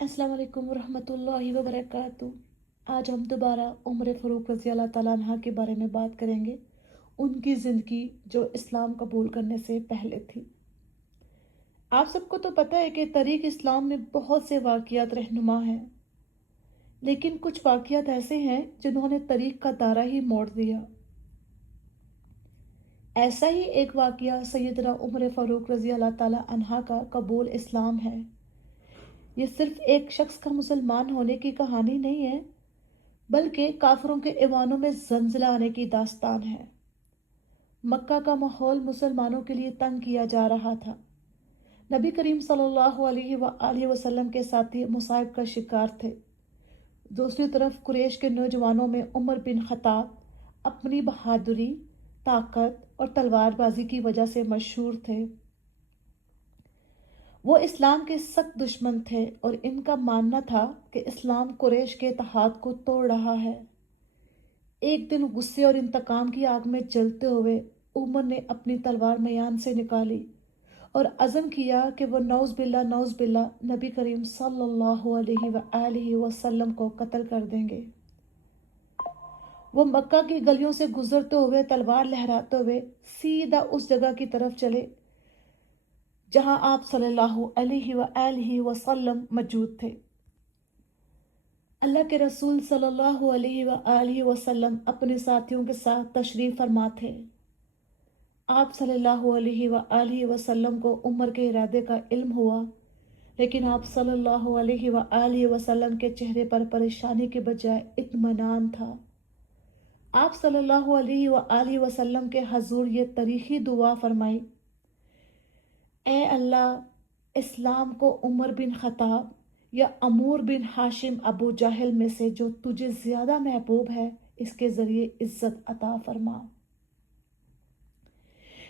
अस्सलाम वालेकुम वरहमतुल्लाहि वबरकातुहू। आज हम दोबारा उमर फ़ारूक रज़ी अल्लाह ताला अन्हा के बारे में बात करेंगे। उनकी ज़िंदगी जो इस्लाम कबूल करने से पहले थी। आप सबको तो पता है कि तरीक़ इस्लाम में बहुत से वाक़ियात रहनुमा हैं, लेकिन कुछ वाक़ियात ऐसे हैं जिन्होंने तरीक़ का दायरा ही मोड़ दिया। ऐसा ही एक वाक़िया सैयदना उमर फ़ारूक रज़ी अल्लाह ताला अन्हा का कबूल इस्लाम है। ये सिर्फ एक शख्स का मुसलमान होने की कहानी नहीं है, बल्कि काफिरों के ईवानों में ज़ल्ज़ला आने की दास्तान है। मक्का का माहौल मुसलमानों के लिए तंग किया जा रहा था। नबी करीम सल्लल्लाहु अलैहि वसल्लम के साथी मुसाइब का शिकार थे। दूसरी तरफ कुरैश के नौजवानों में उमर बिन खत्ताब अपनी बहादुरी, ताकत और तलवारबाजी की वजह से मशहूर थे। वो इस्लाम के सख्त दुश्मन थे और इनका मानना था कि इस्लाम कुरैश के इत्तेहाद को तोड़ रहा है। एक दिन गुस्से और इंतकाम की आग में जलते हुए उमर ने अपनी तलवार मयान से निकाली और अज़म किया कि वो नौज़ बिल्ला नबी करीम सल्लल्लाहु अलैहि वसल्लम को कत्ल कर देंगे। वो मक्का की गलियों से गुजरते हुए तलवार लहराते हुए सीधा उस जगह की तरफ चले जहां आप सल्लल्लाहु अलैहि वसल्लम मौजूद थे। अल्लाह के रसूल सल्लल्लाहु अलैहि वसल्लम अपने साथियों के साथ तशरीफ़ फरमा थे। आप सल्लल्लाहु अलैहि वसल्लम को उमर के इरादे का इल्म हुआ, लेकिन आप सल्लल्लाहु अलैहि वसल्लम के चेहरे पर परेशानी के बजाय इत्मीनान था। आप सल्लल्लाहु अलैहि वसल्लम के हजूर ये तारीखी दुआ फरमाई, ए अल्लाह, इस्लाम को उमर बिन खत्ताब या अमूर बिन हाशिम अबू जाहिल में से जो तुझे ज्यादा महबूब है, इसके जरिए इज्जत अता फरमा।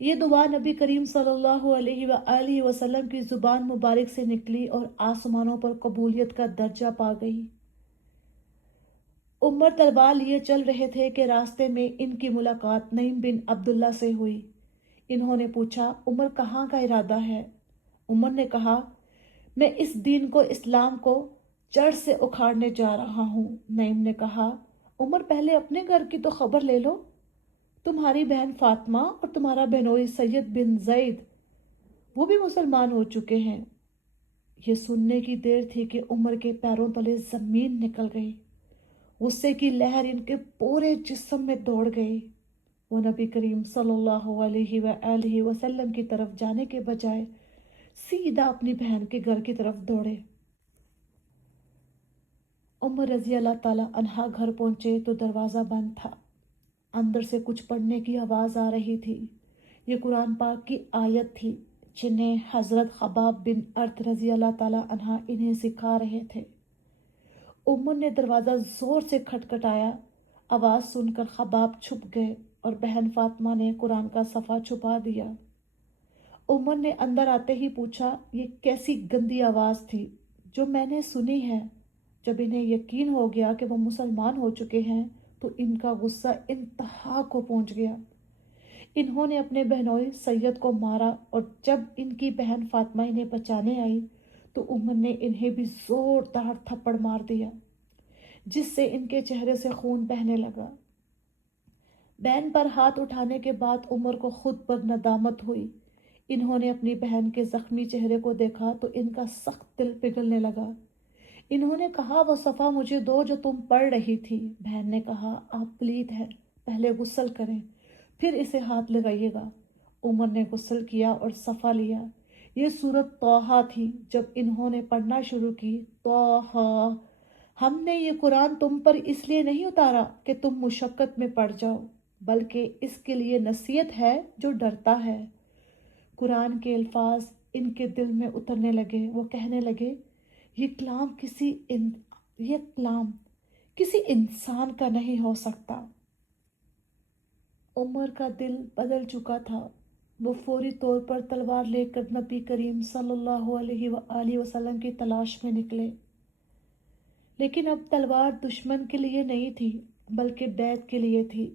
ये दुआ नबी करीम सल्लल्लाहु अलैहि वसल्लम की जुबान मुबारक से निकली और आसमानों पर कबूलियत का दर्जा पा गई। उमर तलवार लिए चल रहे थे कि रास्ते में इनकी मुलाकात नईम बिन अब्दुल्ला से हुई। इन्होंने पूछा, उमर कहाँ का इरादा है? उमर ने कहा, मैं इस दीन को, इस्लाम को जड़ से उखाड़ने जा रहा हूँ। नईम ने कहा, उमर पहले अपने घर की तो खबर ले लो। तुम्हारी बहन फातिमा और तुम्हारा बहनोई सैयद बिन जैद, वो भी मुसलमान हो चुके हैं। ये सुनने की देर थी कि उमर के पैरों तले जमीन निकल गई। गुस्से की लहर इनके पूरे जिस्म में दौड़ गई। वो नबी करीम सल्लल्लाहु अलैहि वसल्लम की तरफ जाने के बजाय सीधा अपनी बहन के घर की तरफ दौड़े। उमर रजी अल्लाह ताला अन्हा घर पहुंचे तो दरवाज़ा बंद था। अंदर से कुछ पढ़ने की आवाज़ आ रही थी। ये कुरान पाक की आयत थी जिन्हें हज़रत खबाब बिन अर्थ रजी अल्लाह ताला अन्हा इन्हें सिखा रहे थे। उमर ने दरवाज़ा ज़ोर से खटखटाया। आवाज़ सुनकर खबाब छुप गए और बहन फातिमा ने कुरान का सफ़ा छुपा दिया। उमर ने अंदर आते ही पूछा, ये कैसी गंदी आवाज़ थी जो मैंने सुनी है? जब इन्हें यकीन हो गया कि वो मुसलमान हो चुके हैं तो इनका गुस्सा इंतहा को पहुंच गया। इन्होंने अपने बहनोई सैयद को मारा और जब इनकी बहन फातिमा इन्हें बचाने आई तो उमर ने इन्हें भी जोरदार थप्पड़ मार दिया, जिससे इनके चेहरे से खून बहने लगा। बहन पर हाथ उठाने के बाद उमर को खुद पर नदामत हुई। इन्होंने अपनी बहन के जख्मी चेहरे को देखा तो इनका सख्त दिल पिघलने लगा। इन्होंने कहा, वो सफ़ा मुझे दो जो तुम पढ़ रही थी। बहन ने कहा, आप प्लीत है, पहले गुस्ल करें, फिर इसे हाथ लगाइएगा। उमर ने गुस्ल किया और सफ़ा लिया। ये सूरत तौहा थी। जब इन्होंने पढ़ना शुरू की, तौहा, हमने ये कुरान तुम पर इसलिए नहीं उतारा कि तुम मुशक्क़त में पड़ जाओ, बल्कि इसके लिए नसीहत है जो डरता है। कुरान के अल्फाज इनके दिल में उतरने लगे। वो कहने लगे, ये कलाम किसी इंसान का नहीं हो सकता। उमर का दिल बदल चुका था। वो फौरी तौर पर तलवार लेकर नबी करीम सल्लल्लाहु अलैहि वसल्लम की तलाश में निकले। लेकिन अब तलवार दुश्मन के लिए नहीं थी, बल्कि बैत के लिए थी।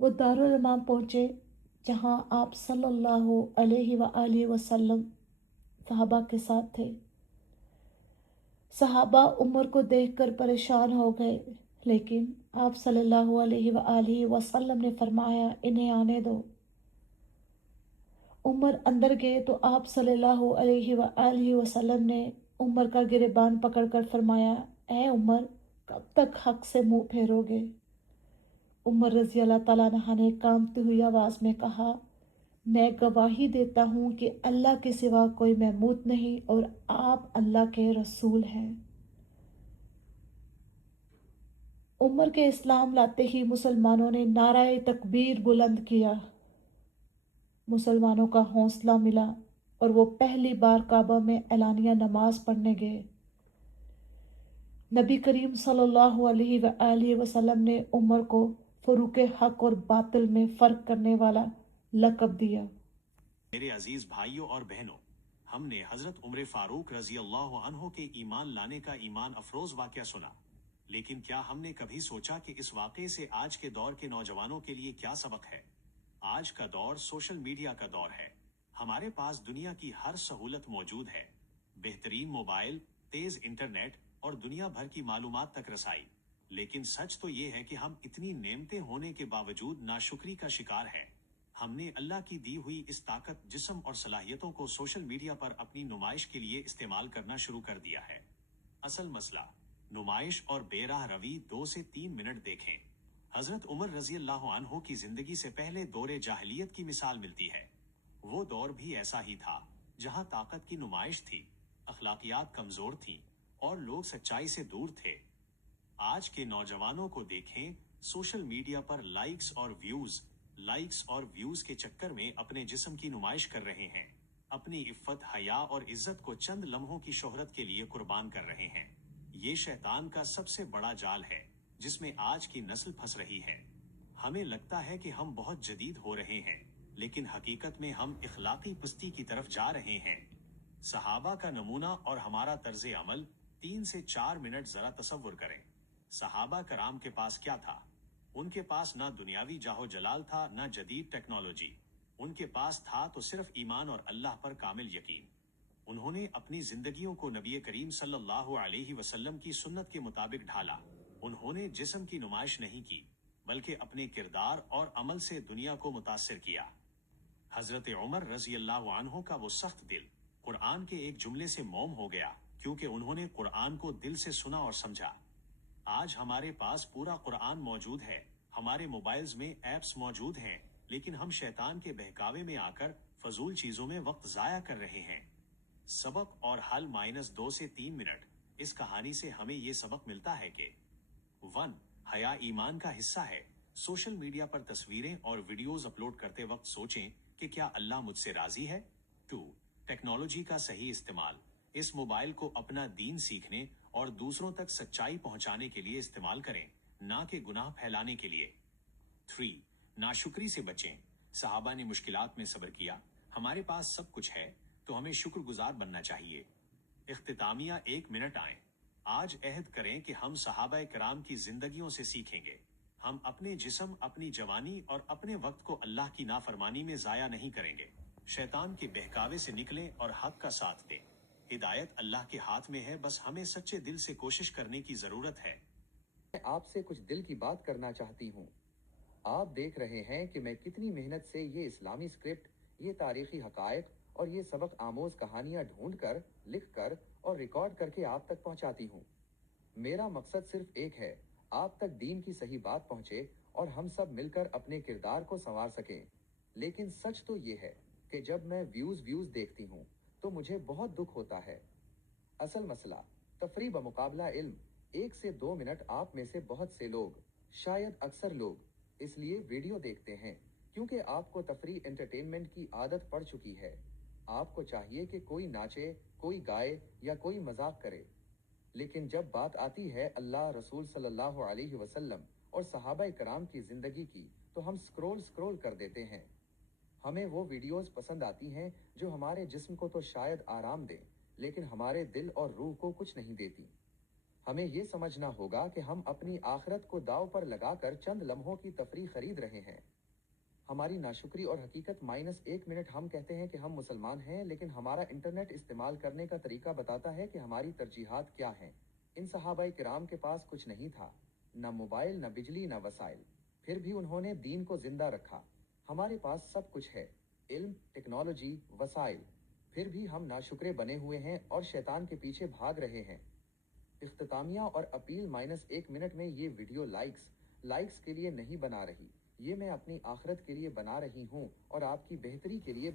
वो दारुल इमाम पहुंचे जहां आप सल्लल्लाहु अलैहि वसल्लम सहाबा के साथ थे। सहाबा उमर को देखकर परेशान हो गए, लेकिन आप सल्लल्लाहु अलैहि वसल्लम ने फरमाया, इन्हें आने दो। उमर अंदर गए तो आप सल्लल्लाहु अलैहि वसल्लम ने उमर का गिरेबान पकड़कर फरमाया, ए उमर, कब तक हक से मुंह फेरोगे? उमर रजी अल्लाह ताला अन्हा ने कांपती हुई आवाज़ में कहा, मैं गवाही देता हूँ कि अल्लाह के सिवा कोई महबूद नहीं और आप अल्लाह के रसूल हैं। उमर के इस्लाम लाते ही मुसलमानों ने नाराए तकबीर बुलंद किया। मुसलमानों का हौसला मिला और वो पहली बार काबा में एलानिया नमाज पढ़ने गए। नबी करीम सल्लल्लाहु अलैहि वसल्लम ने उमर को फरूक हक और बातिल में फ़र्क करने वाला लक़ब दिया। मेरे अजीज भाइयों और बहनों, हमने हजरत उमर फारूक रजी अल्लाह अन्हो के ईमान लाने का ईमान अफरोज वाक़या सुना, लेकिन क्या हमने कभी सोचा कि इस वाक़े से आज के दौर के नौजवानों के लिए क्या सबक है? आज का दौर सोशल मीडिया का दौर है। हमारे पास दुनिया की हर सहूलत मौजूद है, बेहतरीन मोबाइल, तेज इंटरनेट और दुनिया भर की मालूमात तक रसाई। लेकिन सच तो ये है कि हम इतनी नेमतें होने के बावजूद नाशुक्री का शिकार हैं। हमने अल्लाह की दी हुई इस ताकत, जिस्म और सलाहियतों को सोशल मीडिया पर अपनी नुमाइश के लिए इस्तेमाल करना शुरू कर दिया है। असल मसला नुमाइश और बेराह रवी 2 से 3 मिनट देखें। हजरत उमर रजी अल्लाह अन्हो की जिंदगी से पहले दौरे जाहिलियत की मिसाल मिलती है। वो दौर भी ऐसा ही था जहां ताकत की नुमाइश थी, अखलाकियात कमजोर थी और लोग सच्चाई से दूर थे। आज के नौजवानों को देखें, सोशल मीडिया पर लाइक्स और व्यूज के चक्कर में अपने जिस्म की नुमाइश कर रहे हैं, अपनी इफ्फत, हया और इज्जत को चंद लम्हों की शोहरत के लिए कुर्बान कर रहे हैं। ये शैतान का सबसे बड़ा जाल है जिसमें आज की नस्ल फंस रही है। हमें लगता है कि हम बहुत जदीद हो रहे हैं, लेकिन हकीकत में हम इखलाकी पस्ती की तरफ जा रहे हैं। सहाबा का नमूना और हमारा तर्ज अमल 3 से 4 मिनट जरा तसव्वुर करें। सहाबा कराम के पास क्या था? उनके पास ना दुनियावी जाहो जलाल था, ना जदीद टेक्नोलॉजी। उनके पास था तो सिर्फ ईमान और अल्लाह पर कामिल यकीन। उन्होंने अपनी जिंदगियों को नबी करीम सल्लल्लाहु अलैहि वसल्लम की सुन्नत के मुताबिक ढाला। उन्होंने जिस्म की नुमाइश नहीं की, बल्कि अपने किरदार और अमल से दुनिया को मुतासिर किया। हजरत उमर रजी अल्लाह अन्हो का वो सख्त दिल कुरान के एक जुमले से मौम हो गया, क्योंकि उन्होंने कुरान को दिल से सुना और समझा। आज हमारे पास पूरा कुरान मौजूद है, हमारे मोबाइल्स में ऐप्स मौजूद हैं, लेकिन हम शैतान के बहकावे में आकर फजूल चीजों में वक्त जाया कर रहे हैं। सबक और हल -2 से 3 मिनट। इस कहानी से हमें ये सबक मिलता है कि 1. हया ईमान का हिस्सा है। सोशल मीडिया पर तस्वीरें और वीडियोस अपलोड करते वक्त सोचें कि क्या अल्लाह मुझसे राजी है। 2. टेक्नोलॉजी का सही इस्तेमाल। इस मोबाइल को अपना दीन सीखने और दूसरों तक सच्चाई पहुंचाने के लिए इस्तेमाल करें, ना कि गुनाह फैलाने के लिए। 3. नाशुक्री से बचें। सहाबा ने मुश्किलात में सब्र किया। हमारे पास सब कुछ है तो हमें शुक्रगुजार बनना चाहिए। इख्तितामिया 1 मिनट आए। आज अहद करें कि हम सहाबाए कराम की जिंदगियों से सीखेंगे। हम अपने जिस्म, अपनी जवानी और अपने वक्त को अल्लाह की नाफरमानी में जाया नहीं करेंगे। शैतान के बहकावे से निकलें और हक का साथ दें। हिदायत अल्लाह के हाथ में है, बस हमें सच्चे दिल से कोशिश करने की जरूरत है। मैं आपसे कुछ दिल की बात करना चाहती हूँ। आप देख रहे हैं कि मैं कितनी मेहनत से ये इस्लामी स्क्रिप्ट, ये तारीखी हकायक और ये सबक आमोज कहानियां ढूंढ कर, लिख कर और रिकॉर्ड करके आप तक पहुंचाती हूँ। मेरा मकसद सिर्फ एक है, आप तक दीन की सही बात पहुंचे और हम सब मिलकर अपने किरदार को संवार सकें। लेकिन सच तो ये है कि जब मैं व्यूज देखती हूँ तो मुझे बहुत दुख होता है। असल मसला तफरी बमुकाबला इल्म। 1 से 2 मिनट आप में से बहुत से लोग, शायद अक्सर लोग, इसलिए वीडियो देखते हैं क्योंकि आपको तफरी एंटरटेनमेंट की आदत पड़ चुकी है। आपको चाहिए कि कोई नाचे, कोई गाए या कोई मजाक करे। लेकिन जब बात आती है अल्लाह, रसूल सल्लल्लाहु अलैहि वसल्लम और सहाबा कराम की जिंदगी की, तो हम स्क्रोल कर देते हैं। हमें वो वीडियोस पसंद आती हैं जो हमारे जिस्म को तो शायद आराम दें, लेकिन हमारे दिल और रूह को कुछ नहीं देती। हमें ये समझना होगा कि हम अपनी आखिरत को दांव पर लगाकर चंद लम्हों की तफरीह खरीद रहे हैं। ہماری ناشکری اور حقیقت -1 منٹ ہم کہتے ہیں کہ ہم مسلمان ہیں، لیکن ہمارا انٹرنیٹ استعمال کرنے کا طریقہ بتاتا ہے کہ ہماری ترجیحات کیا ہیں۔ ان صحابہ کرام کے پاس کچھ نہیں تھا، نہ موبائل، نہ بجلی، نہ وسائل، پھر بھی انہوں نے دین کو زندہ رکھا۔ ہمارے پاس سب کچھ ہے، علم، ٹیکنالوجی، وسائل، پھر بھی ہم ناشکرے بنے ہوئے ہیں اور شیطان کے پیچھے بھاگ رہے ہیں۔ اختتامیہ اور اپیل -1 منٹ میں یہ ویڈیو لائکس کے لیے نہیں بنا رہی، یہ میں اپنی آخرت کے لیے بنا رہی ہوں اور آپ کی بہتری کے لیے